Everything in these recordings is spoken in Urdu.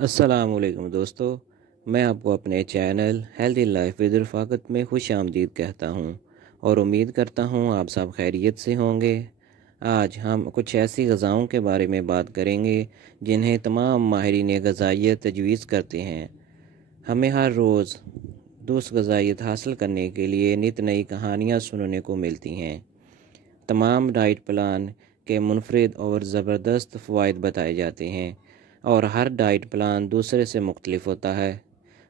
السلام علیکم دوستو، میں آپ کو اپنے چینل ہیلدی لائف ود رفاقت میں خوش آمدید کہتا ہوں اور امید کرتا ہوں آپ سب خیریت سے ہوں گے۔ آج ہم کچھ ایسی غذاؤں کے بارے میں بات کریں گے جنہیں تمام ماہرین غذائیت تجویز کرتے ہیں۔ ہمیں ہر روز درست غذائیت حاصل کرنے کے لیے نت نئی کہانیاں سننے کو ملتی ہیں۔ تمام ڈائٹ پلان کے منفرد اور زبردست فوائد بتائے جاتے ہیں اور ہر ڈائٹ پلان دوسرے سے مختلف ہوتا ہے۔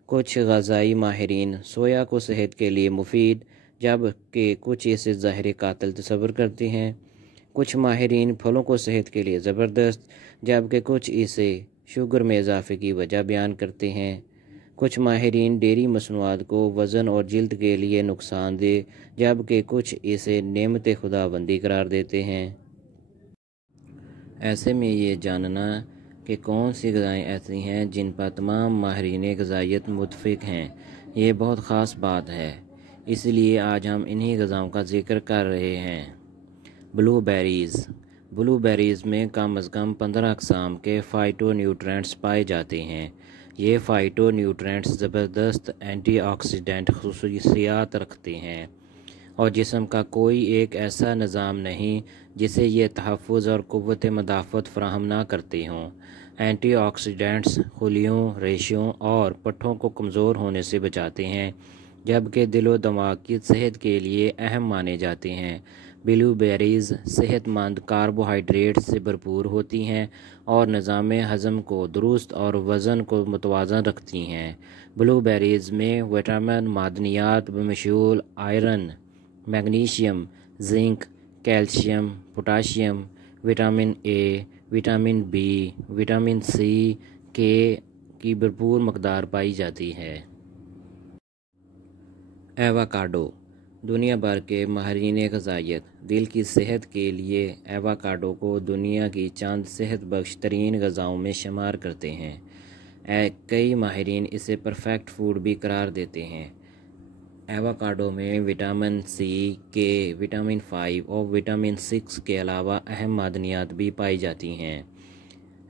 کچھ غذائی ماہرین سویا کو صحت کے لیے مفید جبکہ کچھ اسے زہر قاتل تصور کرتے ہیں۔ کچھ ماہرین پھلوں کو صحت کے لیے زبردست جبکہ کچھ اسے شوگر میں اضافے کی وجہ بیان کرتے ہیں۔ کچھ ماہرین ڈیری مصنوعات کو وزن اور جلد کے لیے نقصان دہ جبکہ کچھ اسے نعمت خداوندی قرار دیتے ہیں۔ ایسے میں یہ جاننا کہ کون سی غذائیں ایسی ہیں جن پر تمام ماہرین غذائیت متفق ہیں، یہ بہت خاص بات ہے۔ اس لیے آج ہم انہی غذاؤں کا ذکر کر رہے ہیں۔ بلو بیریز میں کم از کم 15 اقسام کے فائٹو نیوٹرینٹس پائے جاتے ہیں۔ یہ فائٹو نیوٹرینٹس زبردست اینٹی آکسیڈنٹ خصوصیات رکھتے ہیں اور جسم کا کوئی ایک ایسا نظام نہیں جسے یہ تحفظ اور قوت مدافعت فراہم نہ کرتے ہوں۔ اینٹی آکسیڈنٹس خلیوں، ریشوں اور پٹھوں کو کمزور ہونے سے بچاتے ہیں جبکہ دل و دماغ کی صحت کے لیے اہم مانے جاتے ہیں۔ بلو بیریز صحت مند کاربوہائیڈریٹ سے بھرپور ہوتی ہیں اور نظام ہضم کو درست اور وزن کو متوازن رکھتی ہیں۔ بلو بیریز میں وٹامن معدنیات بمشمول iron, magnesium, zinc, calcium, potassium, vitamin A, vitamin B, vitamin C, K کی بھرپور مقدار پائی جاتی ہے۔ ایووکاڈو دنیا بھر کے ماہرین غذائیت دل کی صحت کے لیے ایووکاڈو کو دنیا کی چند صحت بخش ترین غذاؤں میں شمار کرتے ہیں۔ کئی ماہرین اسے پرفیکٹ فوڈ بھی قرار دیتے ہیں۔ ایووکاڈو میں وٹامن سی، کے، وٹامن 5 اور وٹامن 6 کے علاوہ اہم معدنیات بھی پائی جاتی ہیں۔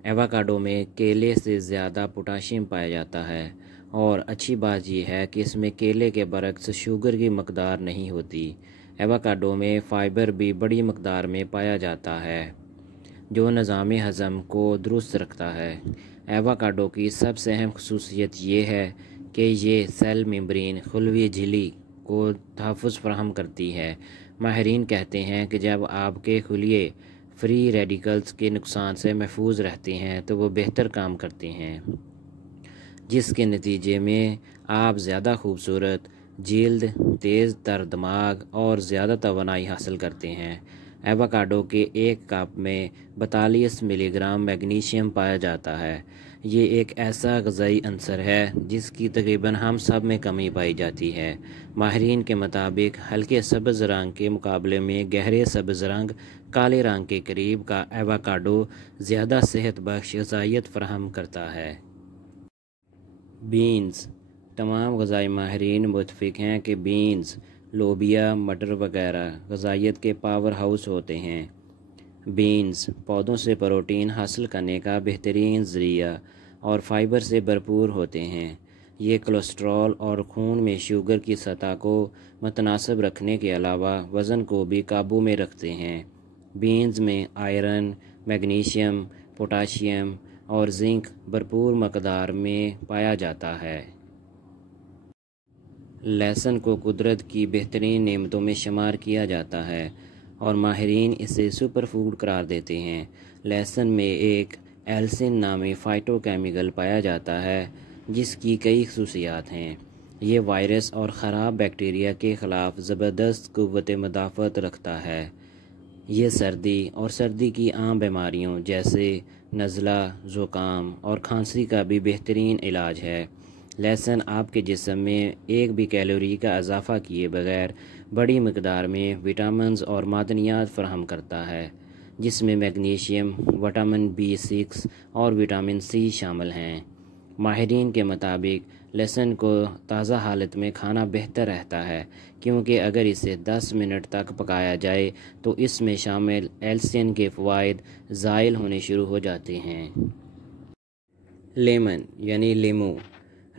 ایووکاڈو میں کیلے سے زیادہ پوٹاشیم پایا جاتا ہے اور اچھی بات یہ ہے کہ اس میں کیلے کے برعکس شوگر کی مقدار نہیں ہوتی۔ ایووکاڈو میں فائبر بھی بڑی مقدار میں پایا جاتا ہے جو نظام ہضم کو درست رکھتا ہے۔ ایووکاڈو کی سب سے اہم خصوصیت یہ ہے کہ یہ سیل میمبرین خلوی جھلی کو تحفظ فراہم کرتی ہے۔ ماہرین کہتے ہیں کہ جب آپ کے خلیے فری ریڈیکلز کے نقصان سے محفوظ رہتے ہیں تو وہ بہتر کام کرتے ہیں، جس کے نتیجے میں آپ زیادہ خوبصورت جلد، تیز تر دماغ اور زیادہ توانائی حاصل کرتے ہیں۔ ایووکاڈو کے ایک کپ میں 42 ملی گرام میگنیشیم پایا جاتا ہے۔ یہ ایک ایسا غذائی عنصر ہے جس کی تقریباً ہم سب میں کمی پائی جاتی ہے۔ ماہرین کے مطابق ہلکے سبز رنگ کے مقابلے میں گہرے سبز رنگ کالے رنگ کے قریب کا ایووکاڈو زیادہ صحت بخش غذائیت فراہم کرتا ہے۔ بینز تمام غذائی ماہرین متفق ہیں کہ بینز، لوبیا، مٹر وغیرہ غذائیت کے پاور ہاؤس ہوتے ہیں۔ بینز پودوں سے پروٹین حاصل کرنے کا بہترین ذریعہ اور فائبر سے بھرپور ہوتے ہیں۔ یہ کولیسٹرول اور خون میں شوگر کی سطح کو متناسب رکھنے کے علاوہ وزن کو بھی قابو میں رکھتے ہیں۔ بینز میں آئرن، میگنیشیم، پوٹاشیم اور زنک بھرپور مقدار میں پایا جاتا ہے۔ لہسن کو قدرت کی بہترین نعمتوں میں شمار کیا جاتا ہے اور ماہرین اسے سپر فوڈ قرار دیتے ہیں۔ لہسن میں ایک ایلسین نامی فائٹو کیمیکل پایا جاتا ہے جس کی کئی خصوصیات ہیں۔ یہ وائرس اور خراب بیکٹیریا کے خلاف زبردست قوت مدافعت رکھتا ہے۔ یہ سردی اور سردی کی عام بیماریوں جیسے نزلہ، زکام اور کھانسی کا بھی بہترین علاج ہے۔ لہسن آپ کے جسم میں ایک بھی کیلوری کا اضافہ کیے بغیر بڑی مقدار میں وٹامنز اور معدنیات فراہم کرتا ہے، جس میں میگنیشیم، وٹامن B6 اور وٹامن سی شامل ہیں۔ ماہرین کے مطابق لہسن کو تازہ حالت میں کھانا بہتر رہتا ہے کیونکہ اگر اسے 10 منٹ تک پکایا جائے تو اس میں شامل ایلسین کے فوائد زائل ہونے شروع ہو جاتے ہیں۔ لیمن یعنی لیمو۔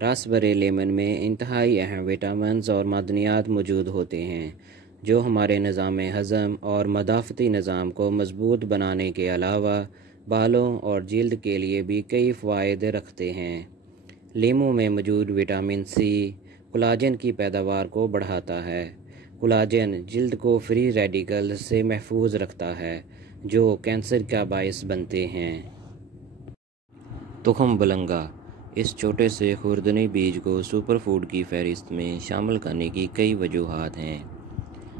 رس بھرے لیمن میں انتہائی اہم وٹامنز اور معدنیات موجود ہوتے ہیں جو ہمارے نظام ہضم اور مدافعتی نظام کو مضبوط بنانے کے علاوہ بالوں اور جلد کے لیے بھی کئی فوائد رکھتے ہیں۔ لیمو میں موجود وٹامن سی کولاجن کی پیداوار کو بڑھاتا ہے۔ کولاجن جلد کو فری ریڈیکل سے محفوظ رکھتا ہے جو کینسر کا باعث بنتے ہیں۔ تخم بلنگا۔ اس چھوٹے سے خوردنی بیج کو سپر فوڈ کی فہرست میں شامل کرنے کی کئی وجوہات ہیں۔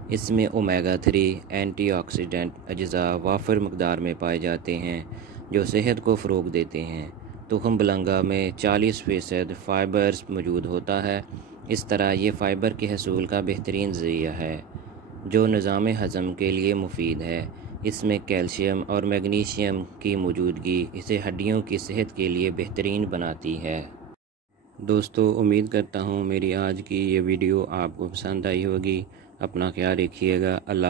اس میں اومیگا 3 اینٹی آکسیڈنٹ اجزاء وافر مقدار میں پائے جاتے ہیں جو صحت کو فروغ دیتے ہیں۔ تخم بلنگا میں 40% فائبرز موجود ہوتا ہے۔ اس طرح یہ فائبر کے حصول کا بہترین ذریعہ ہے جو نظام ہضم کے لیے مفید ہے۔ اس میں کیلشیم اور میگنیشیم کی موجودگی اسے ہڈیوں کی صحت کے لیے بہترین بناتی ہے۔ دوستو، امید کرتا ہوں میری آج کی یہ ویڈیو آپ کو پسند آئی ہوگی۔ اپنا خیال رکھیے گا۔ اللہ